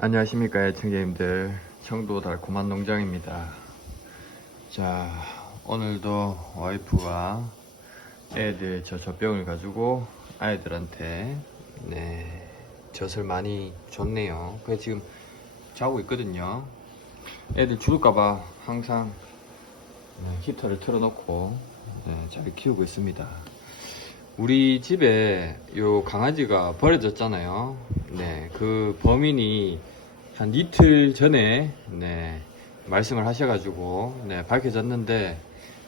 안녕하십니까 애청자님들. 청도 달콤한 농장입니다. 자 오늘도 와이프가 애들 저 젖병을 가지고 아이들한테 네 젖을 많이 줬네요. 그래서 지금 자고 있거든요. 애들 죽을까봐 항상 네, 히터를 틀어놓고 네, 잘 키우고 있습니다 우리 집에 요 강아지가 버려졌잖아요. 네, 그 범인이 한 이틀 전에 네, 말씀을 하셔가지고 네, 밝혀졌는데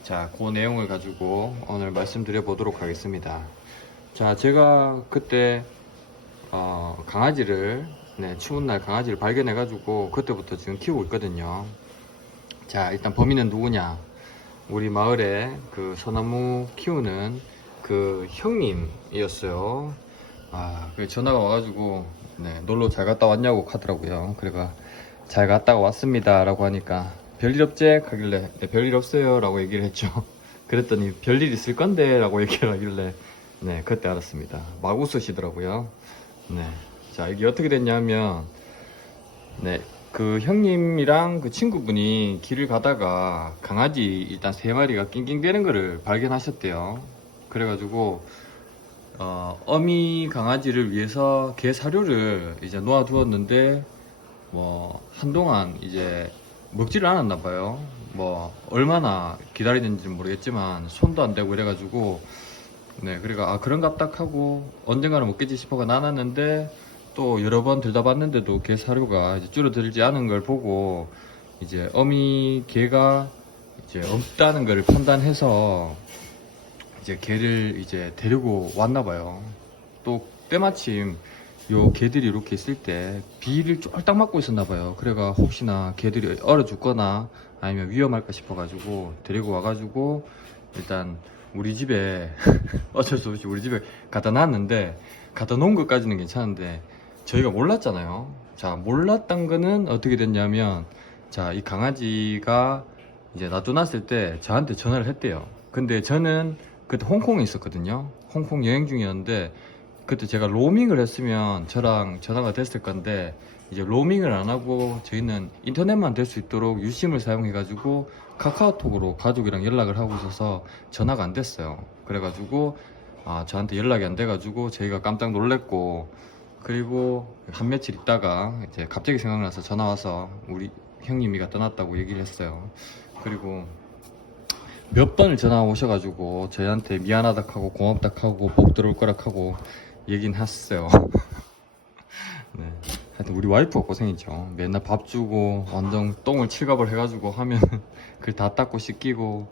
자, 그 내용을 가지고 오늘 말씀드려 보도록 하겠습니다. 자, 제가 그때 어, 강아지를 네, 추운 날 강아지를 발견해 가지고 그때부터 지금 키우고 있거든요. 자, 일단 범인은 누구냐? 우리 마을에 그 소나무 키우는 그 형님이었어요. 아, 그 전화가 와가지고 네, 놀러 잘 갔다 왔냐고 하더라고요. 그래가 잘 갔다 왔습니다라고 하니까 별일 없지? 하길래 네, 별일 없어요라고 얘기를 했죠. 그랬더니 별일 있을 건데라고 얘기를 하길래 네 그때 알았습니다. 막 웃으시더라고요. 네, 자 이게 어떻게 됐냐면 네. 그 형님이랑 그 친구분이 길을 가다가 강아지 일단 세 마리가 낑낑대는 거를 발견하셨대요. 그래가지고 어, 어미 강아지를 위해서 개 사료를 이제 놓아두었는데 뭐 한동안 이제 먹지를 않았나 봐요. 뭐 얼마나 기다리는지 모르겠지만 손도 안 대고 이래가지고 네 그래가 아 그런갑다 하고 언젠가는 먹겠지 싶어가 나눴는데 또 여러 번 들다 봤는데도 개 사료가 이제 줄어들지 않은 걸 보고 이제 어미 개가 이제 없다는 걸 판단해서 이제 개를 이제 데리고 왔나 봐요. 또 때마침 요 개들이 이렇게 있을 때 비를 쫄딱 맞고 있었나 봐요. 그래가 혹시나 개들이 얼어 죽거나 아니면 위험할까 싶어가지고 데리고 와가지고 일단 우리 집에 어쩔 수 없이 우리 집에 갖다 놨는데 갖다 놓은 것까지는 괜찮은데 저희가 몰랐잖아요. 자 몰랐던 거는 어떻게 됐냐면 자 이 강아지가 이제 놔둬놨을 때 저한테 전화를 했대요. 근데 저는 그때 홍콩에 있었거든요. 홍콩 여행 중이었는데 그때 제가 로밍을 했으면 저랑 전화가 됐을 건데 이제 로밍을 안 하고 저희는 인터넷만 될 수 있도록 유심을 사용해 가지고 카카오톡으로 가족이랑 연락을 하고 있어서 전화가 안 됐어요. 그래 가지고 아 저한테 연락이 안 돼 가지고 저희가 깜짝 놀랬고 그리고 한 며칠 있다가 이제 갑자기 생각나서 전화 와서 우리 형님이가 떠났다고 얘기를 했어요. 그리고 몇 번을 전화 오셔가지고 저희한테 미안하다 하고 고맙다 하고 복 들어올 거라 하고 얘긴 했어요. 네. 하여튼 우리 와이프가 고생이죠. 맨날 밥 주고 완전 똥을 칠갑을 해가지고 하면 그다 닦고 씻기고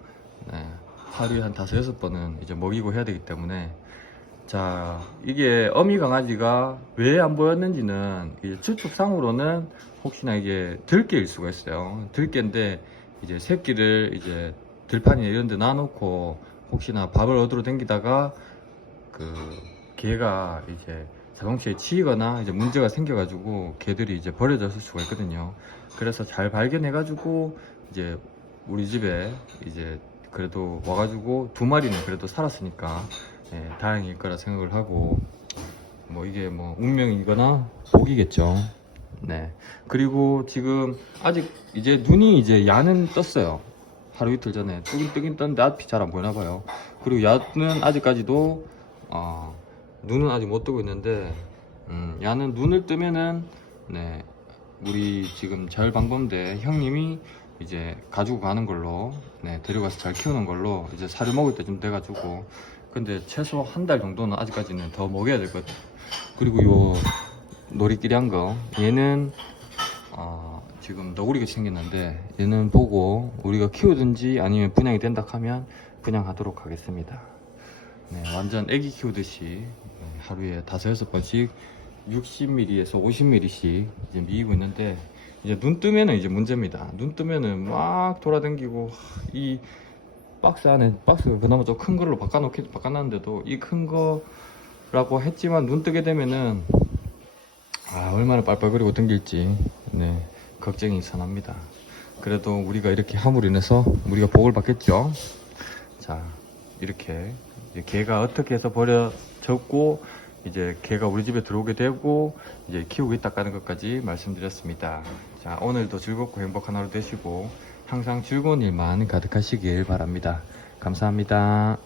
네. 하루에 한 다섯 여섯 번은 이제 먹이고 해야 되기 때문에 자 이게 어미 강아지가 왜 안 보였는지는 추측상으로는 혹시나 이게 들개일 수가 있어요. 들개인데 이제 새끼를 이제 들판이나 이런 데 놔놓고 혹시나 밥을 얻으러 댕기다가 그 개가 이제 자동차에 치이거나 이제 문제가 생겨가지고 개들이 이제 버려졌을 수가 있거든요. 그래서 잘 발견해가지고 이제 우리 집에 이제 그래도 와가지고 두 마리는 그래도 살았으니까 예, 다행일 거라 생각을 하고 뭐 이게 뭐 운명이거나 복이겠죠. 네. 그리고 지금 아직 이제 눈이 이제 야는 떴어요. 하루 이틀 전에 뜨긴 뜨긴 떴는데 앞이 잘 안 보이나 봐요. 그리고 야는 아직까지도 어, 눈은 아직 못 뜨고 있는데 음, 야는 눈을 뜨면은 네 우리 지금 잘 방범대 형님이 이제 가지고 가는 걸로 네 데려가서 잘 키우는 걸로 이제 살을 먹을 때 좀 돼가지고 근데 최소 한 달 정도는 아직까지는 더 먹여야 될 것 같아요. 그리고 요 놀이끼리 한 거 얘는 어, 지금 너구리가 생겼는데 얘는 보고 우리가 키우든지 아니면 분양이 된다 하면 분양하도록 하겠습니다. 네, 완전 애기 키우듯이 네, 하루에 다섯 여섯 번씩 60mm에서 50mm씩 이제 미이고 있는데 이제 눈 뜨면은 이제 문제입니다. 눈 뜨면은 막 돌아다니고 이 박스 안에 박스가 그나마 좀 큰 걸로 바꿔놓기 바꿔놨는데도 이 큰 거라고 했지만 눈 뜨게 되면은 아 얼마나 빨빨거리고 댕길지 네 걱정이 선합니다. 그래도 우리가 이렇게 함으로 인해서 우리가 복을 받겠죠. 자 이렇게 개가 어떻게 해서 버려졌고 이제 개가 우리 집에 들어오게 되고 이제 키우고 있다는 것까지 말씀드렸습니다. 자, 오늘도 즐겁고 행복한 하루 되시고 항상 즐거운 일만 가득하시길 바랍니다. 감사합니다.